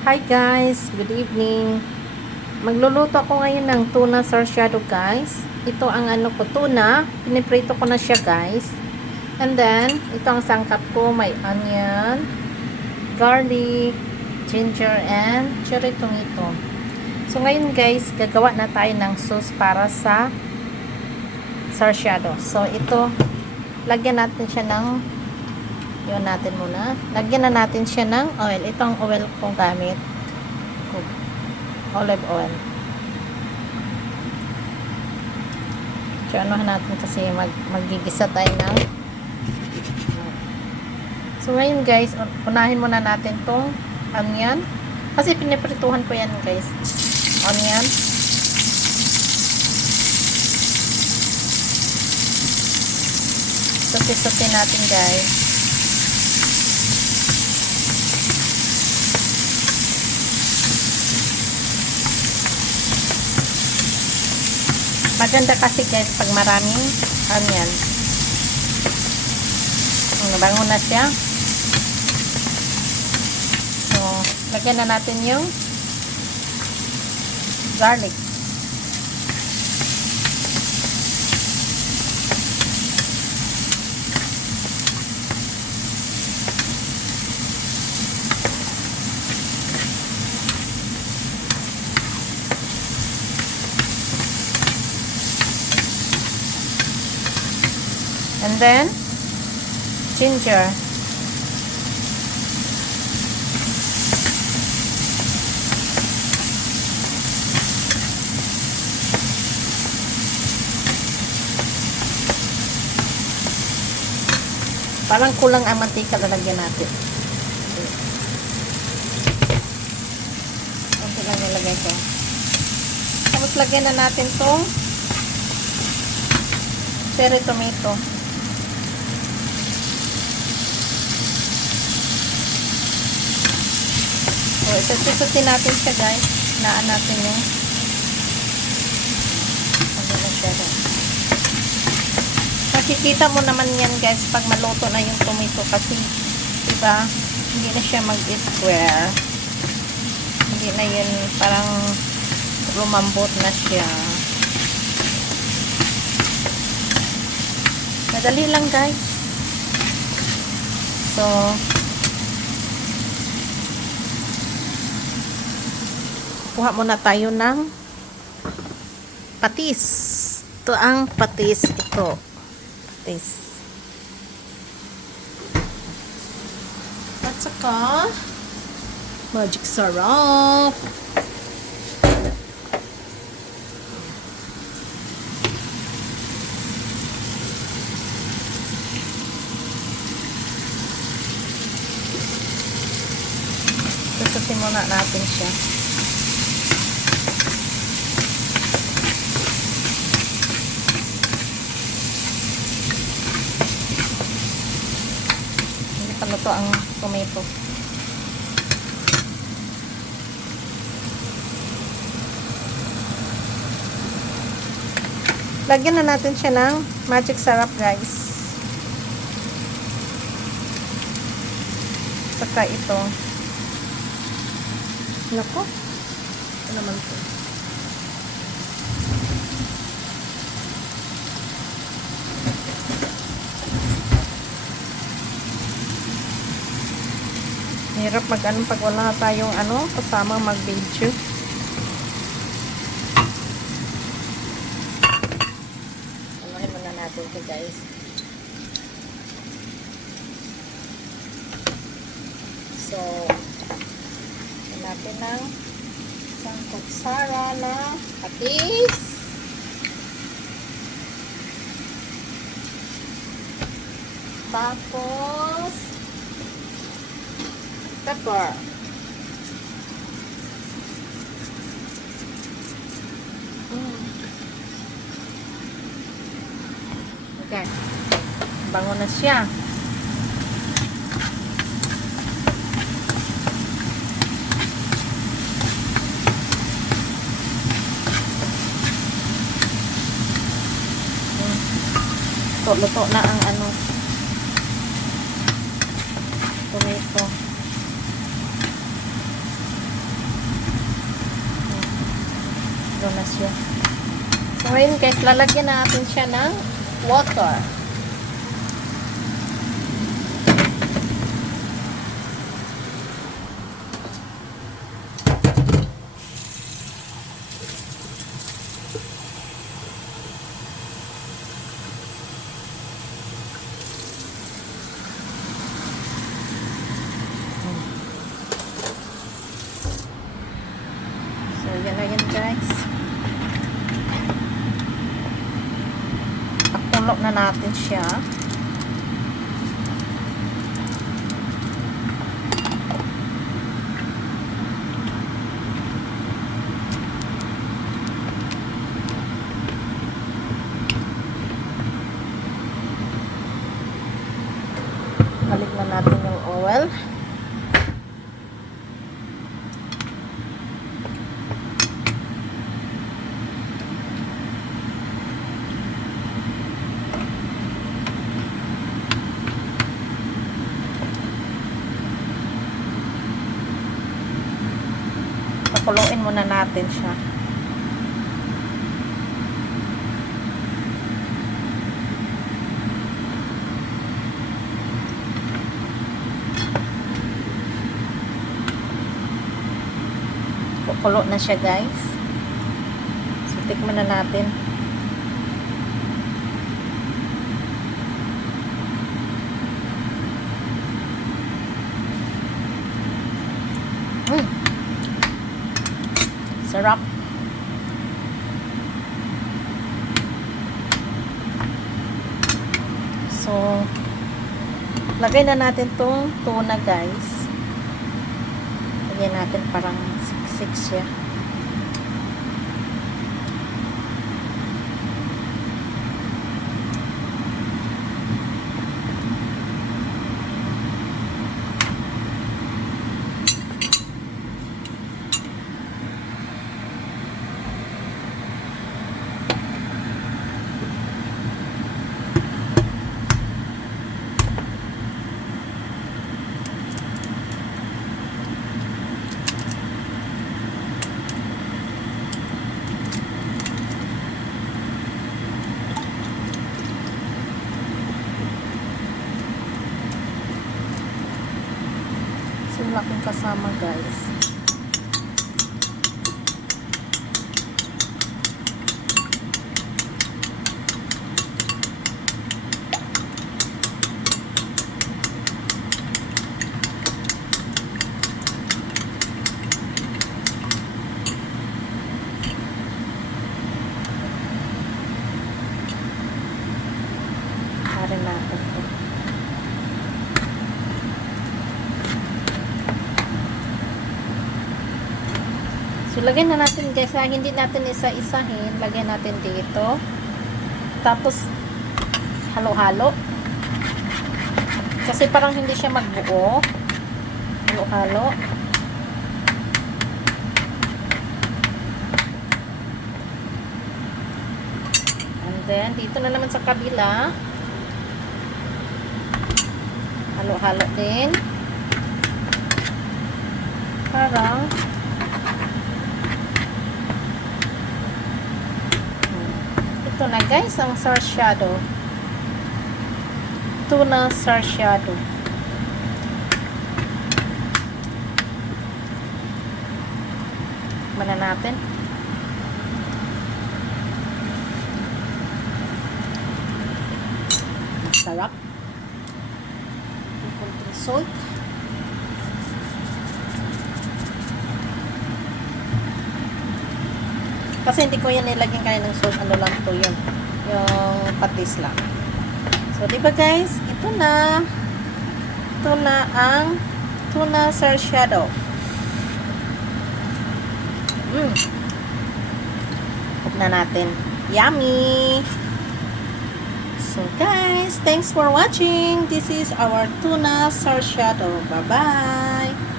Hi guys, good evening. Magluluto ako ngayon ng tuna sarsyado guys. Ito ang ano ko, tuna. Piniprito ko na siya guys. And then, ito ang sangkap ko. May onion, garlic, ginger, and cherry tomato. So ngayon guys, gagawa na tayo ng sauce para sa sarsyado. So ito, lagyan natin siya ng yun natin muna. Lagyan na natin siya ng oil. Ito ang oil kong gamit. Olive oil. So, anuhan natin kasi magigisa tayo ng so, ngayon guys, unahin muna natin tong onion. Kasi piniprituhan ko yan guys. Onion. Sote-sote natin guys. Maganda kasi guys pag maraming onion. Nabango na siya. So, lagyan na natin yung garlic. And then, ginger. Parang kulang ang mantika, lalagyan natin. Ito lang nilagay ko. Tapos lagyan na natin itong cherry tomato. So, isusutin natin siya guys. Naan natin yung ano na siya guys. Makikita mo naman yan guys pag maluto na yung tomato kasi diba hindi na siya mag-square. Hindi na yun parang lumambot na siya. Madali lang guys. So kuha muna tayo ng patis. Ito ang patis. Ito. Patis. At saka magic sarap. Susutin muna natin siya. Luto ang tomato. Lagyan na natin siya ng magic sarap guys. Saka ito. Nako. Ito naman ito. Hirap mag-ano pag wala tayong kasama mag-video. Unahin muna natin ito guys. So, natin ng isang kutsara na patis. Tapos pepper. Okay. Bango na siya. Luto na ang tomato. Doon na siya. So, ngayon guys, lalagyan natin siya ng water. So, yan na yan guys. Pakulo na natin siya. Balik na natin yung oil. Pakuluin muna natin siya. Kulo na siya guys. So, tikman na natin. Sarap. So, lagay na natin tong tuna guys. Lagyan natin parang siksik siya. Laking kasama guys. Karin natin ito. So, lagyan na natin guys, hindi natin isa-isahin, lagyan natin dito. Tapos, halo-halo. Kasi parang hindi siya magbuo. Halo-halo. And then, dito na naman sa kabila. Halo-halo din. Parang ito na guys, ang sarsyado. Tuna sarsyado. Tikman na natin. Masarap. Konting salt. Kasi hindi ko yan nilagyan kayo ng salt. Ano lang to yun. Yung patis lang. So, diba guys? Ito na. Ito na ang tuna sarsyado. Cook na natin. Yummy! So, guys, thanks for watching. This is our tuna sarsyado. Bye-bye!